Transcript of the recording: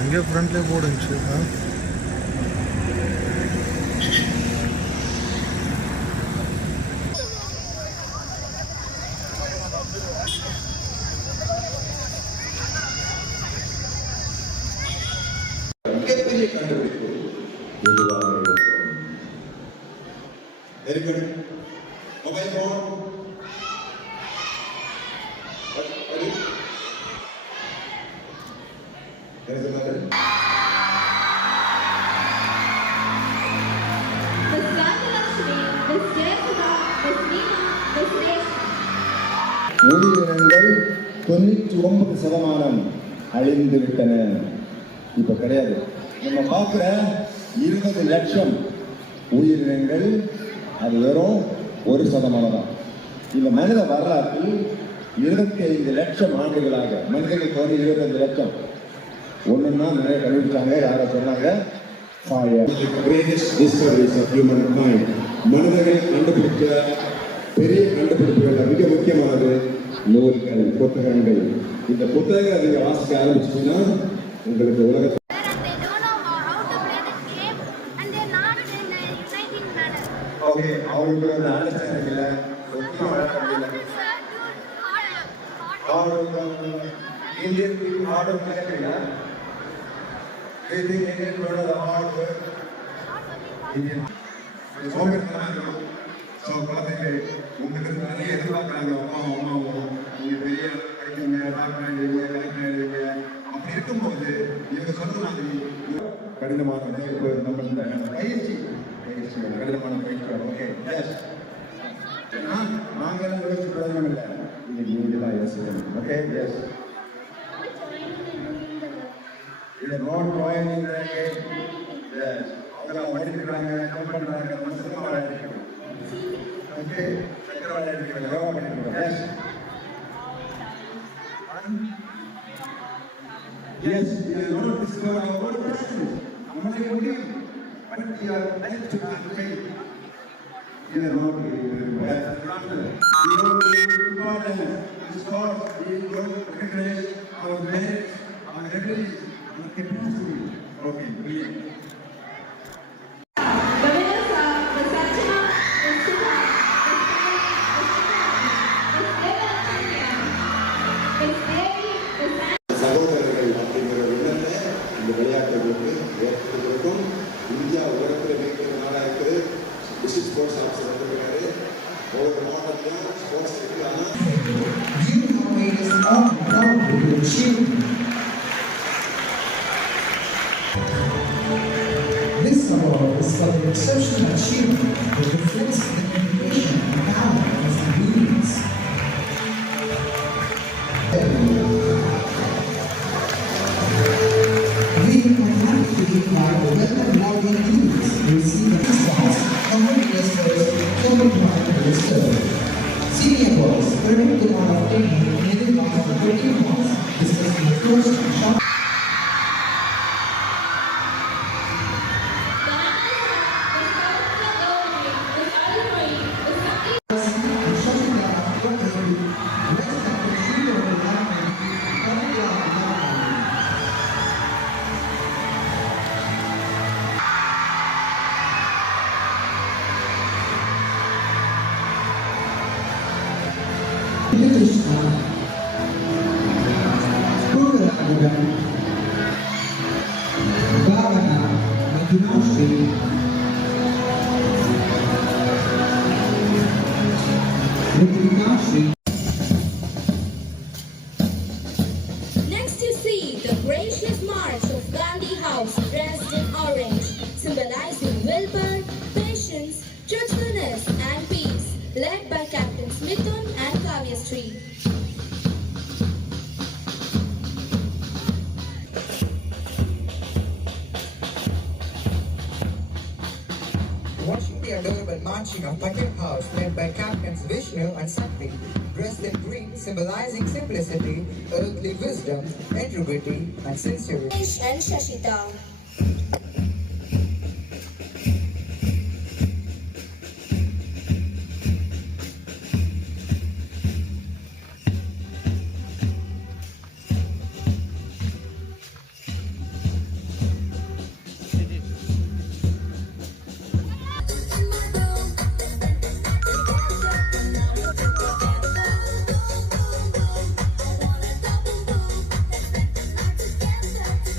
அங்கே ஃப்ரண்ட்லேயே போடுச்சு. மிகப்பெரிய கண்டுபிடிப்பு மொபைல் போன். உயிரினங்கள் 99% அழிந்து விட்டன. இப்ப கிடையாது. நம்ம பார்க்கிற 20 லட்சம் உயிரினங்கள் அது வெறும் 1% தான். இந்த மனித வரலாற்றில் 25 லட்சம் ஆண்டுகளாக மனிதர்கள் தோன்றி 25 லட்சம் ஒண்ணுன்னா நிறைய கண்டுபிடிச்சாங்க. யார சொன்னாங்க? மனிதர்கள் கண்டுபிடிச்ச பெரிய கண்டுபிடிப்புகள் மிக முக்கியமானது நூல்கள், புத்தகங்கள். இந்த புத்தகங்களை நீங்க வாசிக்க ஆரம்பிச்சீங்கன்னா உங்களுக்கு உலகத்தை அவங்களுக்கு வந்து அண்டர்ஸ்டாண்டிங் இல்லை, இந்தியன் பீப்புள் ஹார்ட் ஒர்க் கேட்குறீங்களா? இந்தியன் ஹார்ட் ஒர்க் இந்தியன் சோம்பேறித்தனமா இருக்கும். ஸோ குழந்தைகள் உங்களுக்கு நிறைய எதிர்பார்க்குறாங்க. அம்மாவும் நீங்கள் பெரிய படிக்கீங்க, டாக்டர் ஆகிடுவீங்க, கலெக்டர் ஆகிடுவீங்க. அப்படி இருக்கும்போது இவங்க சொன்ன மாதிரி கடினமான உழைப்பு நம்ம இந்த பயிற்சி கடினமான பயிற்சி. ஓகே, எஸ், நாங்கள் யோசிச்சு பிரயோஜனம் இல்லை, இன்னைக்கு நீங்கள் தான் யோசிக்கணும். ஓகே, எஸ், இது நோட் ஜாயினிங். எஸ், அவங்களாம் படிக்கிறாங்க, என்ன பண்ணுறாங்க, மனசுலாம் விளையாடிருக்காங்க. ஓகே, சக்கர விளையாடிருக்காங்க, யோகா பண்ணிருக்காங்க. Yes, yes, we are not discover our own presence. நம்மளை முடியும், but we are meant to be faith. We are not we don't give importance to God. We don't recognize our merits, our abilities, our capacity. Okay, brilliant. விளையாட்டுகளுக்கு ஏற்படுவதற்கும் இந்தியா உலகத்தில் மிகப்பெரிய நாடாக இருக்குது. District sports officer வந்திருக்காரு. ஒவ்வொரு மாவட்டத்திலும் ஸ்போர்ட்ஸ் இருக்கு. This award is for the exceptional achievement that reflects the dedication and talent of the students. Senior boys, earning the one of 10, middle class of 13 months. This was the first shot. Next you see the gracious march of Gandhi House dressed in orange, symbolizing willpower, patience, truthfulness and peace, led by Captains Mithun and Kavyasri. Watching the adorable marching of Patel House led by Captains Vishnu and Sakti, dressed in green, symbolizing simplicity, earthly wisdom, integrity, and sincerity. And Shashita.